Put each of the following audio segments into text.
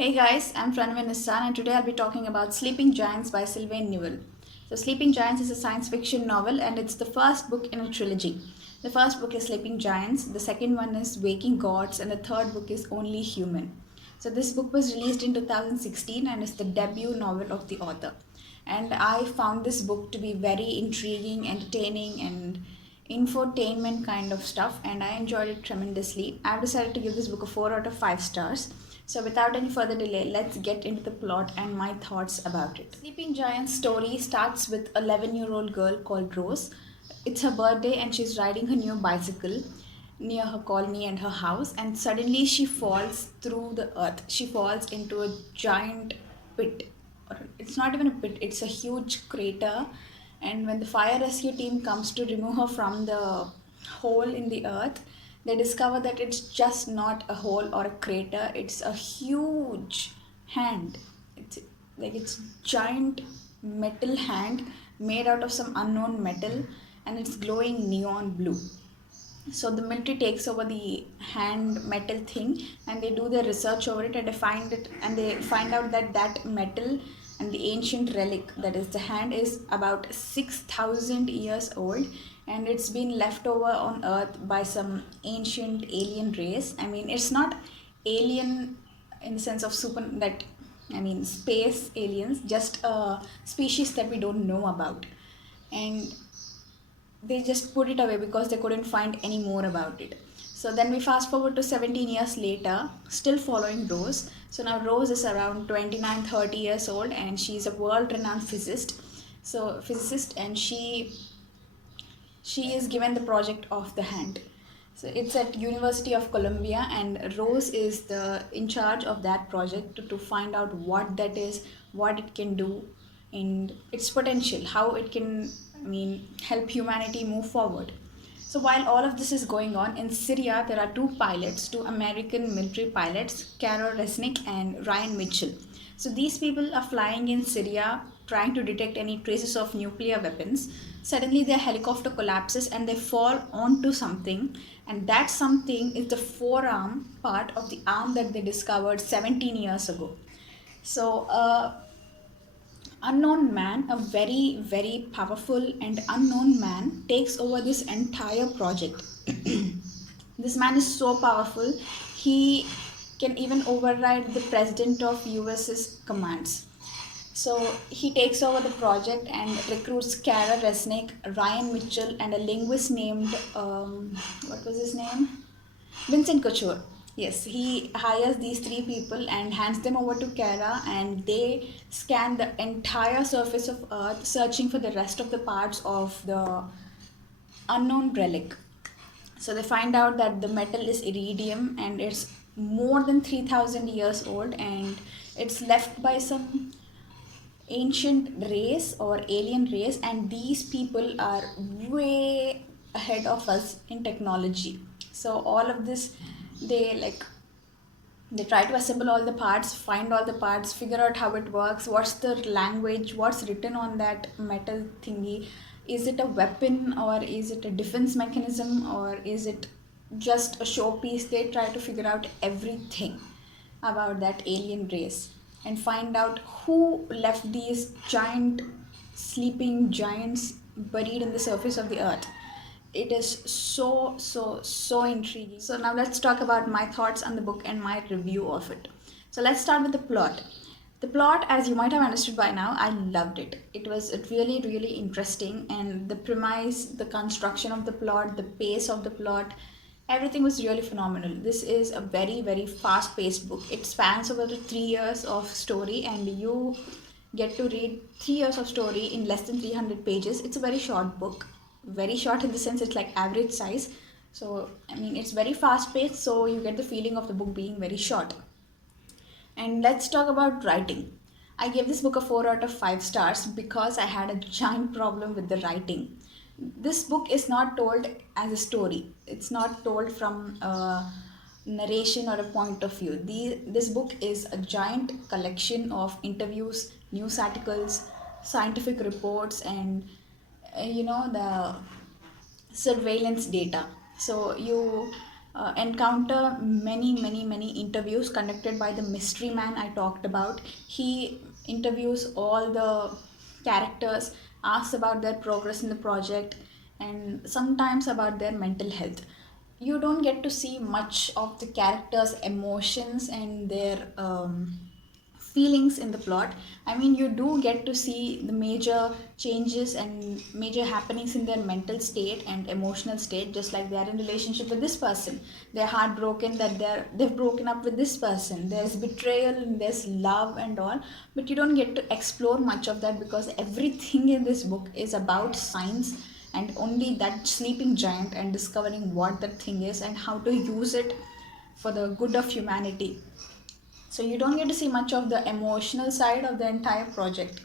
Hey guys, I'm Pranavin Nissan and today I'll be talking about Sleeping Giants by Sylvain Newell. So, Sleeping Giants is a science fiction novel and it's the first book in a trilogy. The first book is Sleeping Giants, the second one is Waking Gods, and the third book is Only Human. So, this book was released in 2016 and is the debut novel of the author. And I found this book to be very intriguing, entertaining, and infotainment kind of stuff, and I enjoyed it tremendously. I've decided to give this book a 4 out of 5 stars. So, without any further delay, let's get into the plot and my thoughts about it. Sleeping Giant's story starts with a 11-year-old girl called Rose. It's her birthday and she's riding her new bicycle near her colony and her house, and suddenly she falls through the earth. She falls into a giant pit. Or it's not even a pit, it's a huge crater. And when the fire rescue team comes to remove her from the hole in the earth, they discover that it's just not a hole or a crater, it's a huge hand. It's giant metal hand made out of some unknown metal, and it's glowing neon blue. So the military takes over the hand metal thing and they do their research over it, and they find out that that metal and the ancient relic, that is the hand, is about 6,000 years old, and it's been left over on earth by some ancient alien race. I mean, it's not alien in the sense of super that, I mean, space aliens, just a species that we don't know about. And they just put it away because they couldn't find any more about it. So then we fast forward to 17 years later, still following Rose. So now Rose is around 29, 30 years old, and she's a world renowned physicist, and she is given the project of the hand. So it's at University of Columbia, and Rose is the in charge of that project to find out what that is, what it can do, and its potential, how it can, I mean, help humanity move forward. So while all of this is going on in Syria, there are two American military pilots, Carol Resnick and Ryan Mitchell. So these people are flying in Syria trying to detect any traces of nuclear weapons. Suddenly their helicopter collapses and they fall onto something, and that something is the forearm part of the arm that they discovered 17 years ago. So unknown man, a very, very powerful and unknown man, takes over this entire project. This man is so powerful, he can even override the president of US's commands. So he takes over the project and recruits Kara Resnick, Ryan Mitchell, and a linguist named, what was his name? Vincent Couture. Yes, he hires these three people and hands them over to Kara, and they scan the entire surface of Earth, searching for the rest of the parts of the unknown relic. So they find out that the metal is iridium and it's more than 3,000 years old, and it's left by some ancient race or alien race, and these people are way ahead of us in technology. So all of this, they like they try to assemble all the parts, find all the parts, figure out how it works, what's the language, what's written on that metal thingy. Is it a weapon, or is it a defense mechanism, or is it just a showpiece? They try to figure out everything about that alien race and find out who left these giant sleeping giants buried in the surface of the earth. It is so intriguing. So now let's talk about my thoughts on the book and my review of it. So let's start with the plot. The plot, as you might have understood by now, I loved it. It was really interesting, and the premise, the construction of the plot, the pace of the plot, everything was really phenomenal. This is a very fast paced book. It spans over 3 years of story, and you get to read 3 years of story in less than 300 pages. It's a very short book, very short in the sense it's like average size. So I mean, it's very fast paced, so you get the feeling of the book being very short. And let's talk about writing. I gave this book a 4 out of 5 stars because I had a giant problem with the writing. This book is not told as a story, it's not told from a narration or a point of view. This book is a giant collection of interviews, news articles, scientific reports, and the surveillance data. So you encounter many interviews conducted by the mystery man I talked about. He interviews all the characters, asks about their progress in the project, and sometimes about their mental health. You don't get to see much of the characters' emotions and their feelings in the plot. I mean, you do get to see the major changes and major happenings in their mental state and emotional state, just like they are in relationship with this person. They're heartbroken that they've broken up with this person. There's betrayal and there's love and all, but you don't get to explore much of that because everything in this book is about science and only that sleeping giant and discovering what that thing is and how to use it for the good of humanity. So you don't get to see much of the emotional side of the entire project.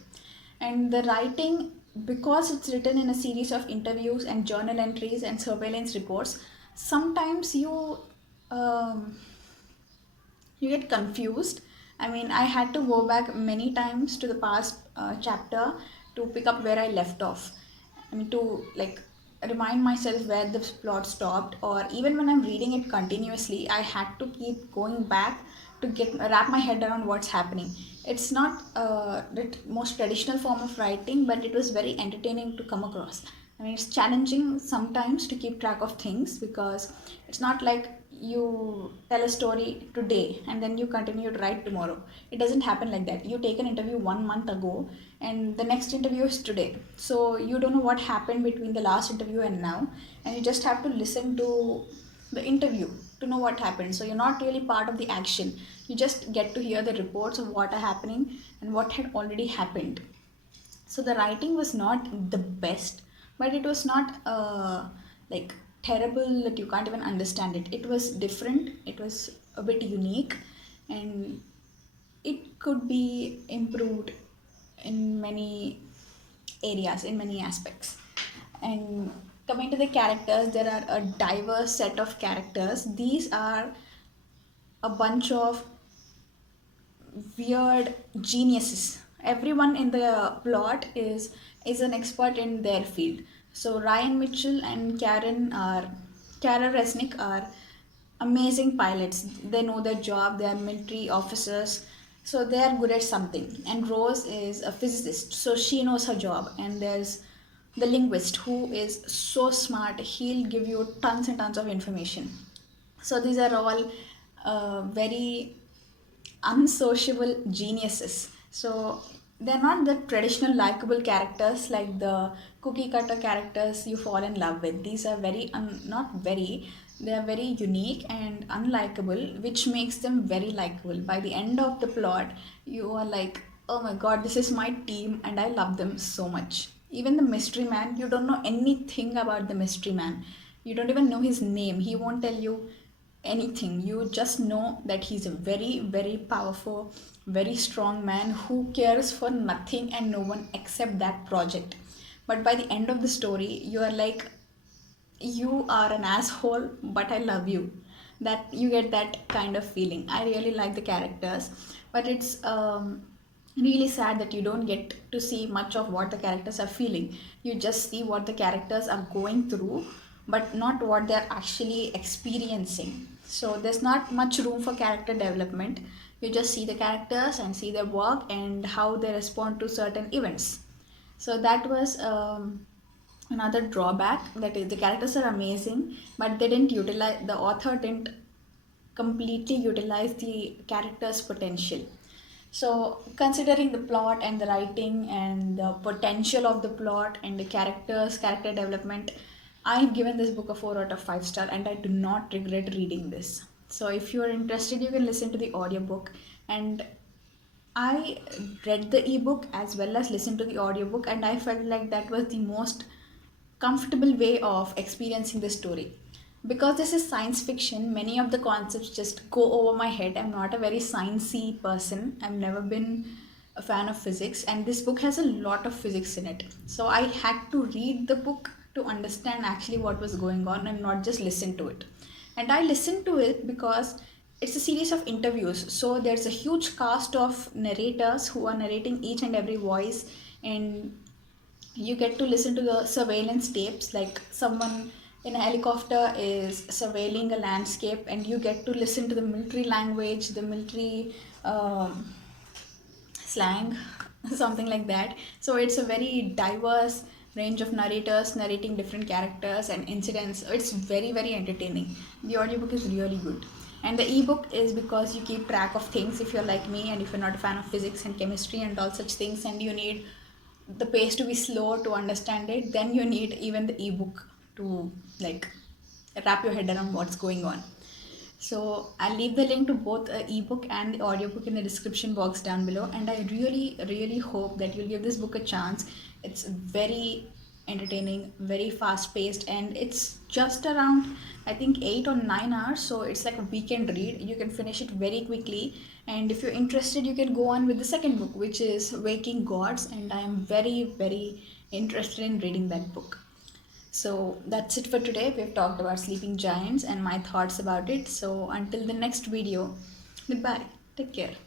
And the writing, because it's written in a series of interviews and journal entries and surveillance reports, sometimes um, you get confused. I mean, I had to go back many times to the past chapter to pick up where I left off. I mean, to like remind myself where the plot stopped, or even when I'm reading it continuously, I had to keep going back to get wrap my head around what's happening. It's not the most traditional form of writing, but it was very entertaining to come across. I mean, it's challenging sometimes to keep track of things because it's not like you tell a story today and then you continue to write tomorrow. It doesn't happen like that. You take an interview 1 month ago and the next interview is today. So you don't know what happened between the last interview and now, and you just have to listen to the interview to know what happened. So you're not really part of the action. You just get to hear the reports of what are happening and what had already happened. So the writing was not the best, but it was not like terrible that you can't even understand it. It was different, it was a bit unique, and it could be improved in many areas, in many aspects. And coming to the characters, there are a diverse set of characters. These are a bunch of weird geniuses. Everyone in the plot is an expert in their field. So Ryan Mitchell and Kara Resnick are amazing pilots. They know their job. They are military officers, so they are good at something. And Rose is a physicist, so she knows her job. And there's the linguist who is so smart. He'll give you tons and tons of information. So these are all very unsociable geniuses. So they're not the traditional likable characters like the cookie cutter characters you fall in love with. These are not very, they are very unique and unlikable, which makes them very likable. By the end of the plot, you are like, oh my god, this is my team and I love them so much. Even the mystery man, you don't know anything about the mystery man. You don't even know his name. He won't tell you anything. You just know that he's a very powerful, very strong man who cares for nothing and no one except that project. But by the end of the story, you are like, you are an asshole but I love you. That you get that kind of feeling. I really like the characters, but it's really sad that you don't get to see much of what the characters are feeling. You just see what the characters are going through, but not what they're actually experiencing. So there's not much room for character development. You just see the characters and see their work and how they respond to certain events. So that was another drawback, that is the characters are amazing but they didn't utilize, the author didn't completely utilize the characters potential. So considering the plot and the writing and the potential of the plot and the character development, I've given this book a 4 out of 5 star and I do not regret reading this. So if you are interested, you can listen to the audiobook. And I read the ebook as well as listened to the audiobook, and I felt like that was the most comfortable way of experiencing the story. Because this is science fiction, many of the concepts just go over my head. I'm not a very sciencey person. I've never been a fan of physics, and this book has a lot of physics in it. So I had to read the book to understand actually what was going on and not just listen to it. And I listened to it because it's a series of interviews. So there's a huge cast of narrators who are narrating each and every voice, and you get to listen to the surveillance tapes, like someone in a helicopter is surveilling a landscape, and you get to listen to the military language, the military slang, something like that. So it's a very diverse range of narrators narrating different characters and incidents. It's very, very entertaining. The audiobook is really good. And the ebook is because you keep track of things if you're like me and if you're not a fan of physics and chemistry and all such things, and you need the pace to be slow to understand it, then you need even the ebook to like wrap your head around what's going on. So I'll leave the link to both the ebook and the audiobook in the description box down below. And I really, really hope that you'll give this book a chance. It's very entertaining, very fast paced, and it's just around, I think, 8 or 9 hours. So it's like a weekend read. You can finish it very quickly. And if you're interested, you can go on with the second book, which is Waking Gods. And I am very, very interested in reading that book. So that's it for today. We've talked about Sleeping Giants and my thoughts about it. So until the next video, goodbye. Take care.